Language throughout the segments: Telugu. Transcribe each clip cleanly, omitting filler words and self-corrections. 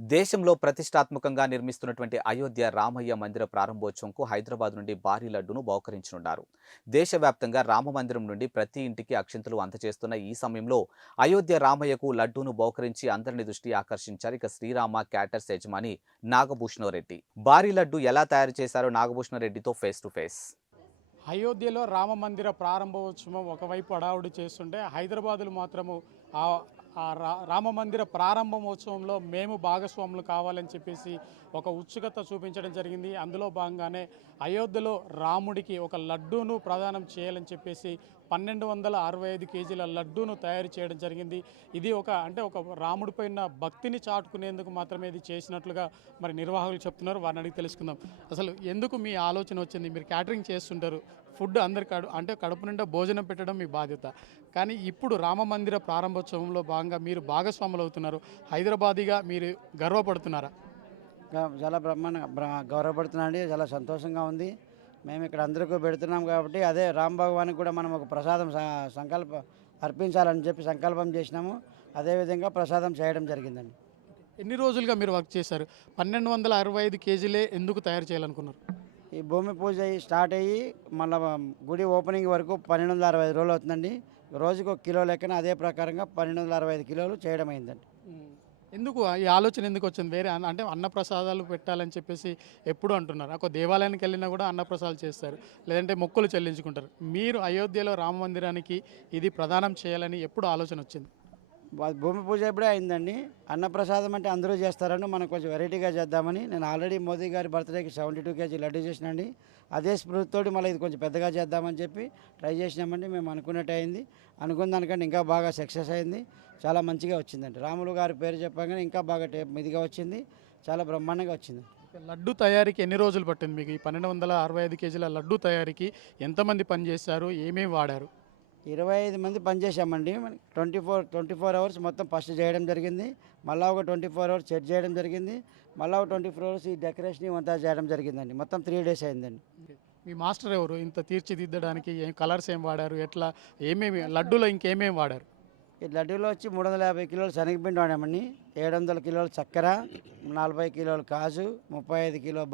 దేశంలో ప్రతిష్టాత్మకంగా నిర్మిస్తున్నటువంటి అయోధ్య రామయ్య మందిర ప్రారంభోత్సవంకు హైదరాబాద్ నుండి భారీ లడ్డును బహుకరించనున్నారు. దేశవ్యాప్తంగా రామ మందిరం నుండి ప్రతి ఇంటికి అక్షింతలు అందజేస్తున్న ఈ సమయంలో అయోధ్య రామయ్యకు లడ్డూను బహుకరించి అందరిని దృష్టి ఆకర్షించారు. ఇక శ్రీరామ క్యాటర్స్ యజమాని నాగభూషణరెడ్డి భారీ లడ్డు ఎలా తయారు చేశారో నాగభూషణరెడ్డితో ఫేస్ టు ఫేస్. అయోధ్యలో రామ మందిర ప్రారంభోత్సవం ఒకవైపు హడావుడి చేస్తుంటే హైదరాబాదులో మాత్రము రామ మందిర ప్రారంభోత్సవంలో మేము భాగస్వాములు కావాలని చెప్పేసి ఒక ఉత్సుకత చూపించడం జరిగింది. అందులో భాగంగానే అయోధ్యలో రాముడికి ఒక లడ్డూను ప్రదానం చేయాలని చెప్పేసి 1265 కేజీల లడ్డూను తయారు చేయడం జరిగింది. ఇది ఒక రాముడిపై ఉన్న భక్తిని చాటుకునేందుకు మాత్రమే ఇది చేసినట్లుగా మరి నిర్వాహకులు చెప్తున్నారు. వారిని అడిగి తెలుసుకుందాం. అసలు ఎందుకు మీ ఆలోచన వచ్చింది? మీరు క్యాటరింగ్ చేస్తుంటారు, ఫుడ్ అందరి కడుపు నిండా భోజనం పెట్టడం మీ బాధ్యత. కానీ ఇప్పుడు రామ మందిర ప్రారంభోత్సవంలో భాగంగా మీరు భాగస్వాములు అవుతున్నారు. హైదరాబాదీగా మీరు గర్వపడుతున్నారా? చాలా గౌరవపడుతున్నా అండి. చాలా సంతోషంగా ఉంది. మేము ఇక్కడ అందరికీ పెడుతున్నాం కాబట్టి అదే రామ్ భగవానికి కూడా మనం ఒక ప్రసాదం అర్పించాలని చెప్పి సంకల్పం చేసినాము. అదేవిధంగా ప్రసాదం చేయడం జరిగిందండి. ఎన్ని రోజులుగా మీరు వర్క్ చేశారు? 1265 కేజీలే ఎందుకు తయారు చేయాలనుకున్నారు? ఈ భూమి పూజ స్టార్ట్ అయ్యి మళ్ళీ గుడి ఓపెనింగ్ వరకు 1265 రోజులు అవుతుందండి. రోజుకు 1 కిలో లెక్కన అదే ప్రకారంగా 1265 కిలోలు చేయడం అయిందండి. ఎందుకు ఈ ఆలోచన ఎందుకు వచ్చింది? వేరే అన్నప్రసాదాలు పెట్టాలని చెప్పేసి ఎప్పుడు అంటున్నారు. ఒక దేవాలయానికి వెళ్ళినా కూడా అన్నప్రసాదాలు చేస్తారు, లేదంటే మొక్కులు చెల్లించుకుంటారు. మీరు అయోధ్యలో రామ మందిరానికి ఇది ప్రదానం చేయాలని ఎప్పుడు ఆలోచన వచ్చింది? భూమి పూజ ఎప్పుడే అయిందండి. అన్నప్రసాదం అంటే అందరూ చేస్తారని మనం కొంచెం వెరైటీగా చేద్దామని నేను ఆల్రెడీ మోదీ గారి బర్త్డేకి 72 కేజీ లడ్డు చేసినండి. అదే స్ఫూర్తితోటి మళ్ళీ ఇది కొంచెం పెద్దగా చేద్దామని చెప్పి ట్రై చేసినామండి. మేము అనుకున్నట్టు అయింది. అనుకున్న దానికంటే ఇంకా బాగా సక్సెస్ అయింది. చాలా మంచిగా వచ్చిందండి. రాములు గారి పేరు చెప్పగానే ఇంకా బాగా ఇదిగా వచ్చింది. చాలా బ్రహ్మాండంగా వచ్చింది. లడ్డు తయారీకి ఎన్ని రోజులు పట్టింది మీకు? ఈ 1265 కేజీల లడ్డు తయారీకి ఎంతమంది పనిచేశారు? ఏమేమి వాడారు? 25 మంది పనిచేసామండి. 24 అవర్స్ మొత్తం ఫస్ట్ చేయడం జరిగింది. మళ్ళీ ఒక 24 అవర్స్ సెట్ చేయడం జరిగింది. మళ్ళీ ఒక 24 అవర్స్ ఈ డెకరేషన్ ఇవంతా చేయడం జరిగిందండి. మొత్తం 3 డేస్ అయిందండి. మీ మాస్టర్ ఎవరు? ఇంత తీర్చిదిద్దడానికి కలర్స్ ఏం వాడారు? ఎట్లా ఏమేమి లడ్డూలో ఇంకేమేమి వాడారు? ఈ లడ్డూలో వచ్చి 350 కిలోలు శనగపిండి వాడామండి. 700 కిలోలు చక్కెర, 40 కిలోలు కాజు, 35 కిలో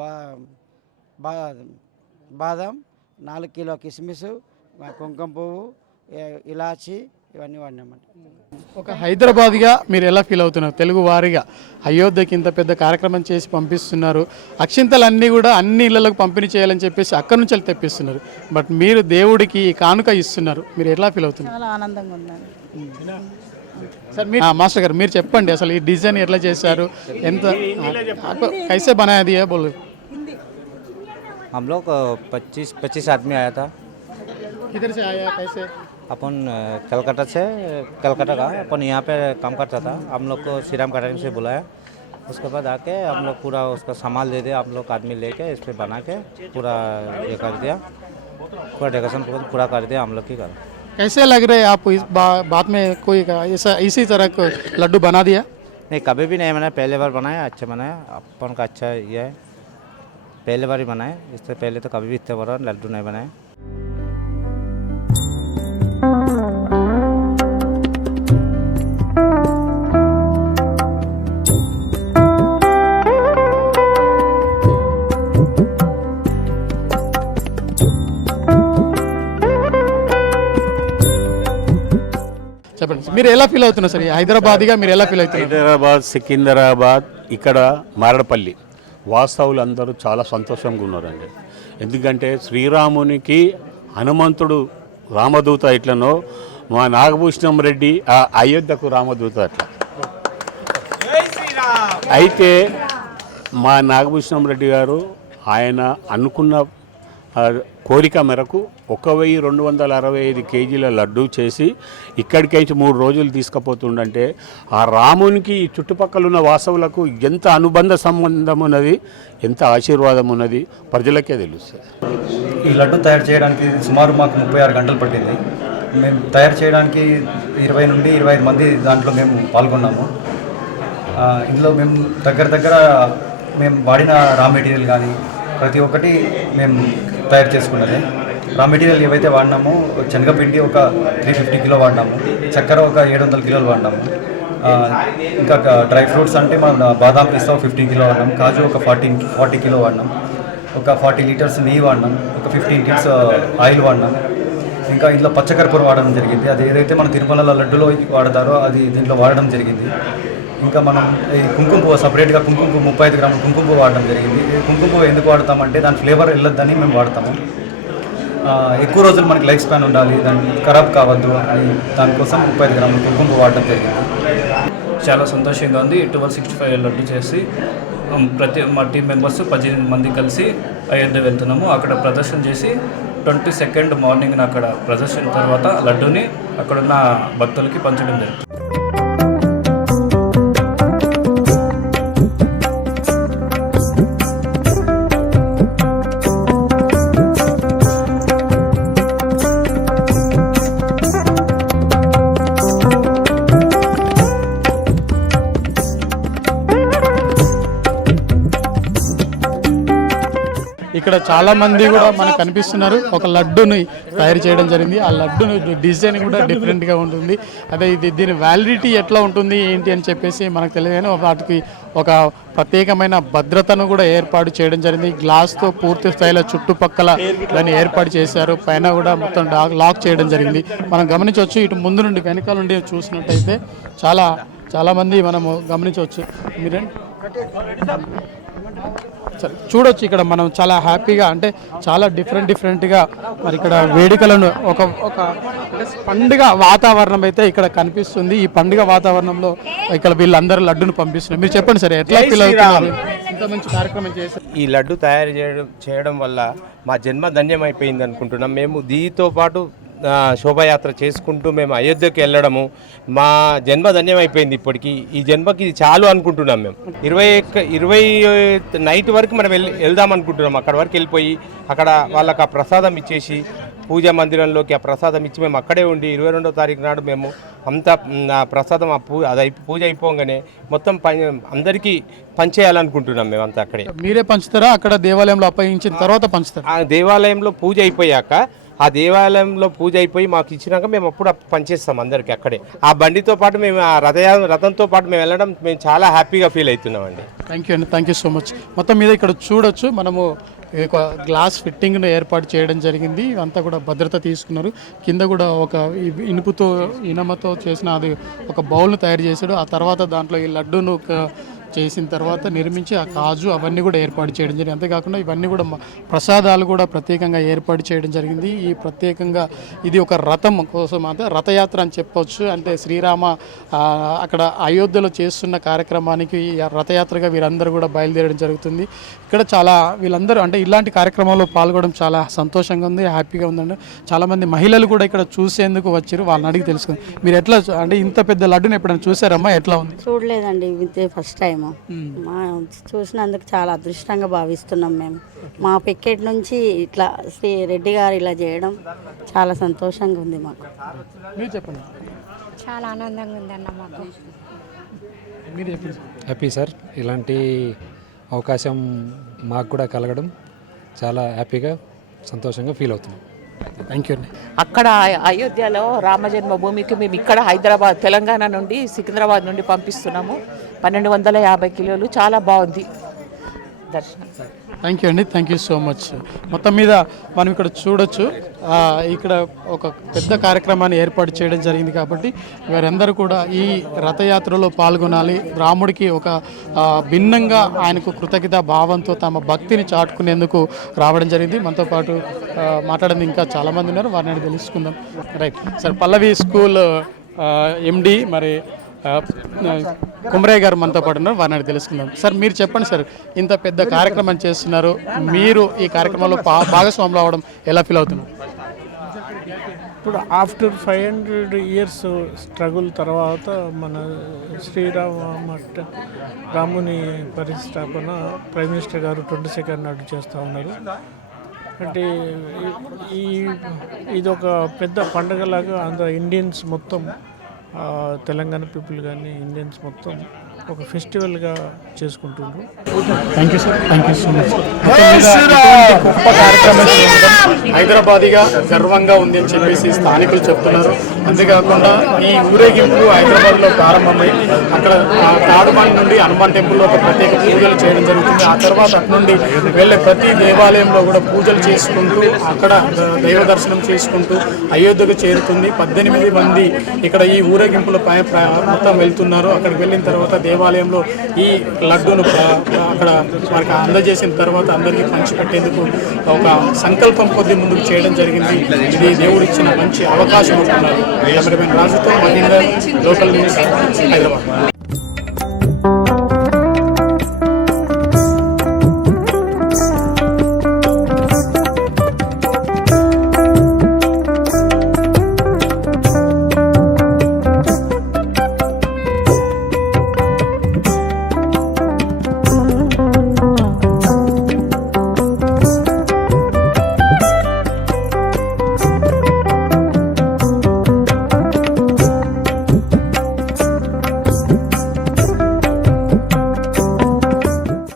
బాదం, 4 కిలో కిస్మిస్, కుంకుమ పువ్వు, ఇలాచి ఇవన్నీ వాడినామండి. ఒక హైదరాబాద్గా మీరు ఎలా ఫీల్ అవుతున్నారు? తెలుగు వారిగా అయోధ్యకి ఇంత పెద్ద కార్యక్రమం చేసి పంపిస్తున్నారు. అక్షింతలన్నీ కూడా అన్ని ఇళ్లకు పంపిణీ చేయాలని చెప్పేసి అక్కడి నుంచి తెప్పిస్తున్నారు. బట్ మీరు దేవుడికి కానుక ఇస్తున్నారు. మీరు ఎలా ఫీల్ అవుతున్నారు? చాలా ఆనందంగా ఉందండి. సార్ మీరు మాస్టర్ గారు మీరు చెప్పండి, అసలు ఈ డిజైన్ ఎట్లా చేశారు? ఎంత కైసే బనాయా దియా బోల్? हम लोग 25 आदमी आया था. किधर से आया? कैसे? अपन कलकत्ता का अपन यहाँ पे काम करता था. हम लोग को श्रीराम कैटरिंग से बुलाया. उसके बाद आके हम लोग पूरा उसका सामान दे दिया. हम लोग आदमी लेके इस पर बना के पूरा ये कर दिया. पूरा डेकोरेशन पूरा कर दिया हम लोग की कर. कैसे लग रहे हैं आप? इस बात में कोई ऐसा इसी तरह को लड्डू बना दिया? नहीं, कभी भी नहीं बनाया. पहले बार बनाया, अच्छा बनाया. अपन का अच्छा ये है, पहले बार ही बनाए. इससे पहले तो कभी भी इतने बड़ा लड्डू नहीं बनाए. చెప్పండి, మీరు ఎలా ఫీల్ అవుతున్నారు సార్? హైదరాబాద్గా మీరు ఎలా ఫీల్ అవుతున్నారు? హైదరాబాద్, సికింద్రాబాద్, ఇక్కడ మారడపల్లి వాస్తవులు అందరూ చాలా సంతోషంగా ఉన్నారండి. ఎందుకంటే శ్రీరామునికి హనుమంతుడు రామదూత ఎట్లనో మా నాగభూషణం రెడ్డి ఆ అయోధ్యకు రామదూత అట్లా. అయితే మా నాగభూషణం రెడ్డి గారు ఆయన అనుకున్న కోరిక మేరకు 1265 కేజీల లడ్డూ చేసి ఇక్కడికేంచి 3 రోజులు తీసుకుపోతుండంటే ఆ రామునికి ఈ చుట్టుపక్కల ఉన్న వాసవులకు ఎంత అనుబంధ సంబంధం ఉన్నది, ఎంత ఆశీర్వాదం ఉన్నది ప్రజలకే తెలుస్తుంది. ఈ లడ్డు తయారు చేయడానికి సుమారు మాకు 36 గంటలు పట్టింది. మేము తయారు చేయడానికి 20 నుండి 25 మంది దాంట్లో మేము పాల్గొన్నాము. ఇందులో మేము దగ్గర మేము వాడిన రా మెటీరియల్ కానీ ప్రతి ఒక్కటి మేము తయారు చేసుకున్నది. రా మెటీరియల్ ఏవైతే వాడినామో శనగపిండి ఒక 350 కిలో వాడినాము, చక్కెర ఒక 700 కిలోలు వాడినాము. ఇంకా డ్రై ఫ్రూట్స్ అంటే మన బాదాం పిస్తా 50 కిలో వాడినాం, కాజు ఒక 40 కిలో వాడినాం, ఒక 40 లీటర్స్ నెయ్యి వాడినాం, ఒక 15 లీటర్స్ ఆయిల్ వాడినాం. ఇంకా ఇందులో పచ్చకర్పూరం వాడడం జరిగింది. అది ఏదైతే మన తిరుమల లడ్డులో వాడతారో అది దీంట్లో వాడడం జరిగింది. ఇంకా మనం ఈ కుంకుమ పువ్వు సపరేట్గా కుంకుమ పువ్వు 35 గ్రాముల కుంకుమ పువ్వు వాడడం జరిగింది. ఈ కుంకుమ పువ్వు ఎందుకు వాడతామంటే దాని ఫ్లేవర్ వెళ్ళొద్దని మేము వాడతాము. ఎక్కువ రోజులు మనకి లైఫ్ స్పాన్ ఉండాలి, దాన్ని ఖరాబ్ కావద్దు అని దానికోసం 35 గ్రాముల కుంకుమ పువ్వు వాడడం జరిగింది. చాలా సంతోషంగా ఉంది. 1265 లడ్డు చేసి మా టీం మెంబర్స్ 18 మంది కలిసి అయోధ్య వెళ్తున్నాము. అక్కడ ప్రదర్శన చేసి 22nd మార్నింగ్ అక్కడ ప్రదర్శన తర్వాత లడ్డూని అక్కడున్న భక్తులకి పంచడం జరుగుతుంది. ఇక్కడ చాలా మంది కూడా మనకు కనిపిస్తున్నారు. ఒక లడ్డుని తయారు చేయడం జరిగింది. ఆ లడ్డుని డిజైన్ కూడా డిఫరెంట్గా ఉంటుంది. అదే దీని వ్యాలిడిటీ ఎట్లా ఉంటుంది ఏంటి అని చెప్పేసి మనకు తెలియదు, కానీ వాటికి ఒక ప్రత్యేకమైన భద్రతను కూడా ఏర్పాటు చేయడం జరిగింది. గ్లాస్తో పూర్తి స్థాయిలో చుట్టుపక్కల దాన్ని ఏర్పాటు చేశారు. పైన కూడా మొత్తం లాక్ చేయడం జరిగింది. మనం గమనించవచ్చు. ఇటు ముందు నుండి వెనకాల నుండి చూసినట్టయితే చాలా మంది మనము గమనించవచ్చు. మీరేంటి సరే చూడొచ్చు. ఇక్కడ మనం చాలా హ్యాపీగా అంటే చాలా డిఫరెంట్గా మరి ఇక్కడ వేడుకలను ఒక పండుగ వాతావరణం అయితే ఇక్కడ కనిపిస్తుంది. ఈ పండుగ వాతావరణంలో ఇక్కడ వీళ్ళందరూ లడ్డును పంపిస్తున్నారు. మీరు చెప్పండి సరే, ఎట్లా ఫీల్ అవుతున్నారు? ఇంత మంచి కార్యక్రమం చేశారు. ఈ లడ్డు తయారు చేయడం వల్ల మా జన్మ ధన్యమైపోయింది అనుకుంటున్నాం. మేము దీంతో పాటు శోభాయాత్ర చేసుకుంటూ మేము అయోధ్యకి వెళ్ళడము మా జన్మ ధన్యమైపోయింది. ఇప్పటికీ ఈ జన్మకి ఇది చాలు అనుకుంటున్నాం. మేము 20 నైట్ వరకు మనం వెళ్దాం అనుకుంటున్నాం. అక్కడ వరకు వెళ్ళిపోయి అక్కడ వాళ్ళకి ఆ ప్రసాదం ఇచ్చేసి పూజా మందిరంలోకి ఆ ప్రసాదం ఇచ్చి మేము అక్కడే ఉండి 22వ తారీఖు నాడు మేము అంతా ఆ ప్రసాదం పూజ అయిపోగానే మొత్తం అందరికీ పంచేయాలనుకుంటున్నాం. మేము అంతా అక్కడే. మీరే పంచుతారా? అక్కడ దేవాలయంలో అప్పగించిన తర్వాత పంచుతారా? ఆ దేవాలయంలో పూజ అయిపోయాక ఆ దేవాలయంలో పూజ అయిపోయి మాకు ఇచ్చినాక మేము అప్పుడు పనిచేస్తాం అందరికి అక్కడే. ఆ బండితో పాటు మేము ఆ రథంతో పాటు మేము వెళ్ళడం మేము చాలా హ్యాపీగా ఫీల్ అవుతున్నామండి. థ్యాంక్ యూ అండి, థ్యాంక్ యూ సో మచ్. మొత్తం మీద ఇక్కడ చూడొచ్చు, మనము ఒక గ్లాస్ ఫిట్టింగ్ను ఏర్పాటు చేయడం జరిగింది. ఇదంతా కూడా భద్రత తీసుకున్నారు. కింద కూడా ఒక ఇనమతో చేసిన అది ఒక బౌల్ను తయారు చేశాడు. ఆ తర్వాత దాంట్లో ఈ లడ్డూను చేసిన తర్వాత నిర్మించి ఆ కాజు అవన్నీ కూడా ఏర్పాటు చేయడం జరిగింది. అంతేకాకుండా ఇవన్నీ కూడా ప్రసాదాలు కూడా ప్రత్యేకంగా ఏర్పాటు చేయడం జరిగింది. ఈ ప్రత్యేకంగా ఇది ఒక రథం కోసం అంటే రథయాత్ర అని చెప్పొచ్చు. అంటే శ్రీరామ అక్కడ అయోధ్యలో చేస్తున్న కార్యక్రమానికి రథయాత్రగా వీరందరూ కూడా బయలుదేరడం జరుగుతుంది. ఇక్కడ వీళ్ళందరూ అంటే ఇలాంటి కార్యక్రమాల్లో పాల్గొనడం చాలా సంతోషంగా ఉంది, హ్యాపీగా ఉందండి. చాలామంది మహిళలు కూడా ఇక్కడ చూసేందుకు వచ్చారు. వాళ్ళని అడిగి తెలుసుకుంది. మీరు ఎట్లా అంటే ఇంత పెద్ద లడ్డుని ఎప్పుడైనా చూసారమ్మా? ఎట్లా ఉంది? చూడలేదండి, ఇదే ఫస్ట్ టైం. చూసినందుకు చాలా అదృష్టంగా భావిస్తున్నాం మేము. మా పికెట్ నుంచి ఇట్లా శ్రీ రెడ్డి గారు ఇలా చేయడం చాలా సంతోషంగా ఉంది మాకు. మీరు చెప్పండి. చాలా ఆనందంగా ఉందన్న మాకు. మీరు చెప్పండి. హ్యాపీ సార్, ఇలాంటి అవకాశం మాకు కూడా కలగడం చాలా హ్యాపీగా సంతోషంగా ఫీల్ అవుతున్నాం. థ్యాంక్ యూ అండి. అక్కడ అయోధ్యలో రామజన్మభూమికి మేము ఇక్కడ హైదరాబాద్ తెలంగాణ నుండి సికింద్రాబాద్ నుండి పంపిస్తున్నాము. 1250 కిలోలు. చాలా బాగుంది దర్శనం. థ్యాంక్ యూ అండి, థ్యాంక్ యూ సో మచ్. మొత్తం మీద మనం ఇక్కడ చూడొచ్చు, ఇక్కడ ఒక పెద్ద కార్యక్రమాన్ని ఏర్పాటు చేయడం జరిగింది కాబట్టి వారందరూ కూడా ఈ రథయాత్రలో పాల్గొనాలి. రాముడికి ఒక భిన్నంగా ఆయనకు కృతజ్ఞత భావంతో తమ భక్తిని చాటుకునేందుకు రావడం జరిగింది. మనతో పాటు మాట్లాడింది ఇంకా చాలామంది ఉన్నారు, వారిని తెలుసుకుందాం. రైట్ సార్, పల్లవి స్కూల్ ఎండి మరి కుమరయ్య గారు మనతో పాటు ఉన్నారు, వారిని తెలుసుకుందాం. సార్ మీరు చెప్పండి సార్, ఇంత పెద్ద కార్యక్రమం చేస్తున్నారు, మీరు ఈ కార్యక్రమంలో భాగస్వాములు అవ్వడం ఎలా ఫీల్ అవుతున్నారు? ఇప్పుడు ఆఫ్టర్ 500 years స్ట్రగుల్ తర్వాత మన రాముని పరిస్థాపన ప్రైమ్ మినిస్టర్ గారు 22nd నాడు చేస్తూ ఉన్నారు. అంటే ఇది ఒక పెద్ద పండుగలాగా అందరూ ఇండియన్స్ మొత్తం, తెలంగాణ పీపుల్ కానీ ఇండియన్స్ మొత్తం ఒక ఫెస్టివల్గా చేసుకుంటుండ్రు. Thank you sir, thank you so much. గొప్ప కార్యక్రమం చేయడం హైదరాబాదీగా గర్వంగా ఉంది అని చెప్పేసి స్థానికులు చెప్తున్నారు. అంతేకాకుండా ఈ ఊరేగింపు హైదరాబాద్లో ప్రారంభమై అక్కడ తాడుమాన్ నుండి హనుమాన్ టెంపుల్లో ఒక ప్రత్యేక పూజలు చేయడం జరుగుతుంది. ఆ తర్వాత అటు నుండి వెళ్ళే ప్రతి దేవాలయంలో కూడా పూజలు చేసుకుంటూ అక్కడ దైవ దర్శనం చేసుకుంటూ అయోధ్యకు చేరుతుంది. 18 మంది ఇక్కడ ఈ ఊరేగింపుల మొత్తం వెళ్తున్నారు. అక్కడికి వెళ్ళిన తర్వాత దేవాలయంలో ఈ లడ్డూను అక్కడ వారికి అందజేసిన తర్వాత అందరికీ పంచిపెట్టేందుకు ఒక సంకల్పం కొద్ది ముందుకు చేయడం జరిగింది. ఇది దేవుడు ఇచ్చిన మంచి అవకాశం అంటున్నారు. కెమెరామెన్ రాజుతో మహేందర్, లోకల్ న్యూస్, హైదరాబాద్.